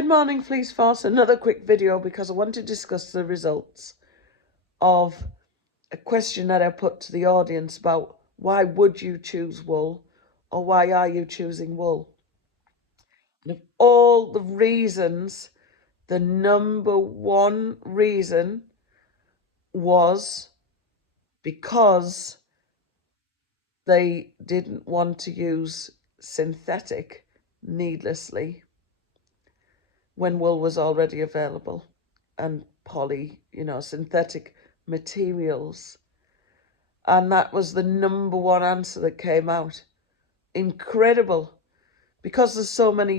Good morning, Fleece Force. Another quick video because I want to discuss the results of a question that I put to the audience about why would you choose wool or why are you choosing wool? And of all the reasons, the number one reason was because they didn't want to use synthetic needlessly when wool was already available, and poly, synthetic materials. And that was the number one answer that came out. Incredible. Because there's so many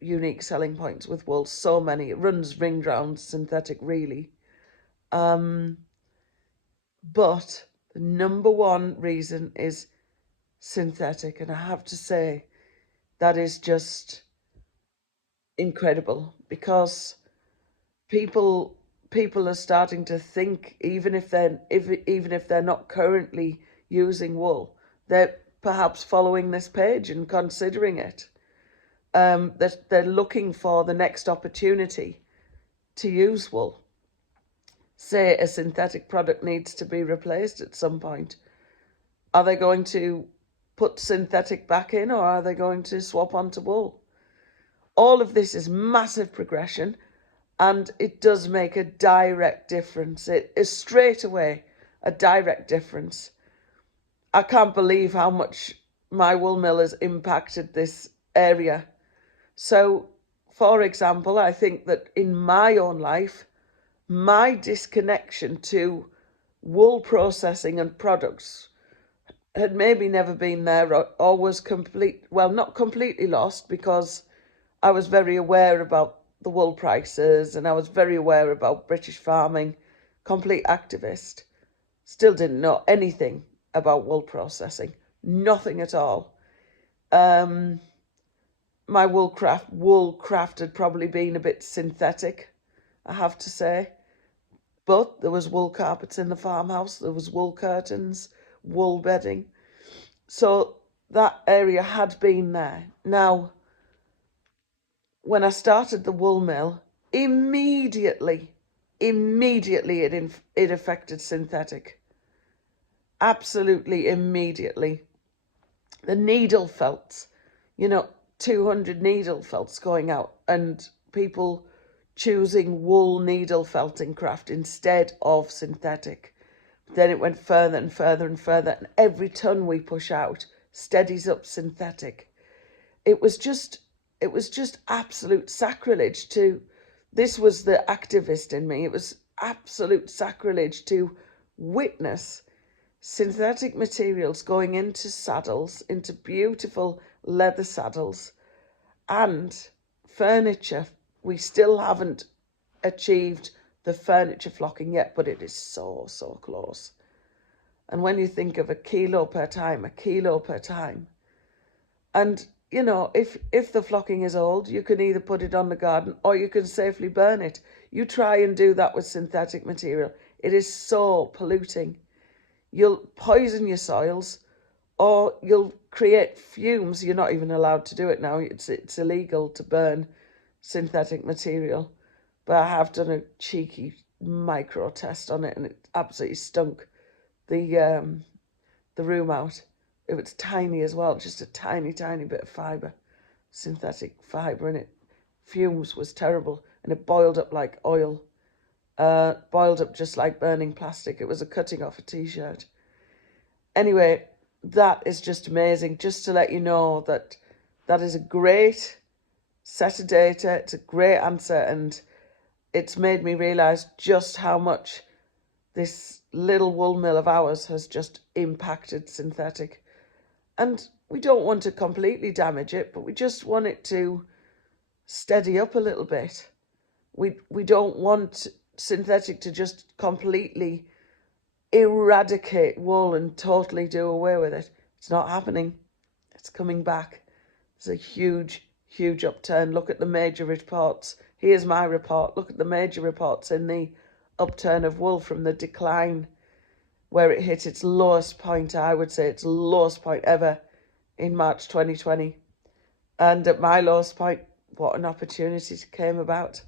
unique selling points with wool, so many. It runs ring round synthetic, really. But the number one reason is synthetic. And I have to say, that is just incredible, because people are starting to think, even if they're not currently using wool, they're perhaps following this page and considering it. That they're looking for the next opportunity to use wool. Say a synthetic product needs to be replaced at some point. Are they going to put synthetic back in, or are they going to swap onto wool? All of this is massive progression, and it does make a direct difference. It is straight away a direct difference. I can't believe how much my wool mill has impacted this area. So, for example, I think that in my own life, my disconnection to wool processing and products had maybe never been there, or was not completely lost, because I was very aware about the wool prices and I was very aware about British farming, complete activist. Still didn't know anything about wool processing, nothing at all. My wool craft had probably been a bit synthetic, I have to say. But there was wool carpets in the farmhouse, there was wool curtains, wool bedding. So that area had been there. Now, when I started the wool mill, immediately it affected synthetic. Absolutely immediately. The needle felts, 200 needle felts going out, and people choosing wool needle felting craft instead of synthetic. Then it went further and further and further, and every ton we push out steadies up synthetic. It was just absolute sacrilege to, this was the activist in me, it was absolute sacrilege to witness synthetic materials going into saddles, into beautiful leather saddles and furniture. We still haven't achieved the furniture flocking yet, but it is so, so close. And when you think of a kilo per time, and if the flocking is old, you can either put it on the garden or you can safely burn it. You try and do that with synthetic material. It is so polluting. You'll poison your soils, or you'll create fumes. You're not even allowed to do it now. It's illegal to burn synthetic material. But I have done a cheeky micro test on it, and it absolutely stunk the room out. It was tiny as well, just a tiny bit of fibre, synthetic fibre in it. Fumes was terrible, and it boiled up like oil. Boiled up just like burning plastic. It was a cutting off a t-shirt. Anyway, that is just amazing. Just to let you know that that is a great set of data. It's a great answer, and it's made me realise just how much this little wool mill of ours has just impacted synthetic. And we don't want to completely damage it, but we just want it to steady up a little bit. We don't want synthetic to just completely eradicate wool and totally do away with it. It's not happening. It's coming back. It's a huge upturn. Look at the major reports. Here's my report. Look at the major reports in the upturn of wool from the decline, where it hit its lowest point, I would say its lowest point ever, in March 2020. And at my lowest point, what an opportunity came about.